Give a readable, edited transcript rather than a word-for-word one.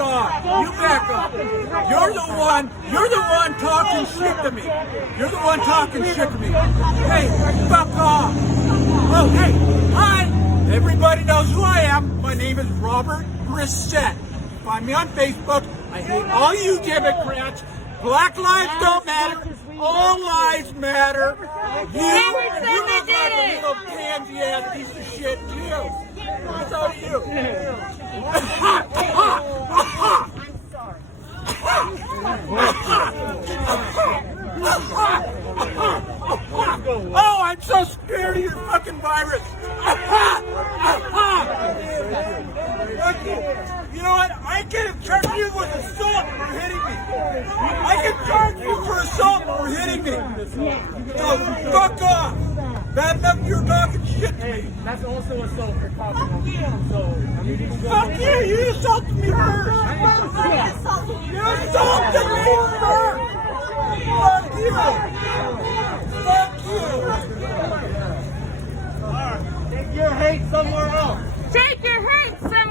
off. You back up. You're the one talking shit to me. You're the one talking shit to me. Hey, fuck off. Oh, hey, hi. Everybody knows who I am. My name is Robert Brissett. Find me on Facebook. I hate all you Democrats. Black lives don't matter. All lives matter. You look like a little pansy-ass piece of shit, too. So do you. Oh, I'm so scared of your fucking virus. You know what? I can charge you with assault for hitting me. I can charge you for assault for hitting me. So fuck off. Bad enough you're talking shit to me. That's also assault for talking on the phone. Fuck you! You assaulted me first. You assaulted me first. Fuck you. Fuck you. Take your hate somewhere else. Take your hate somewhere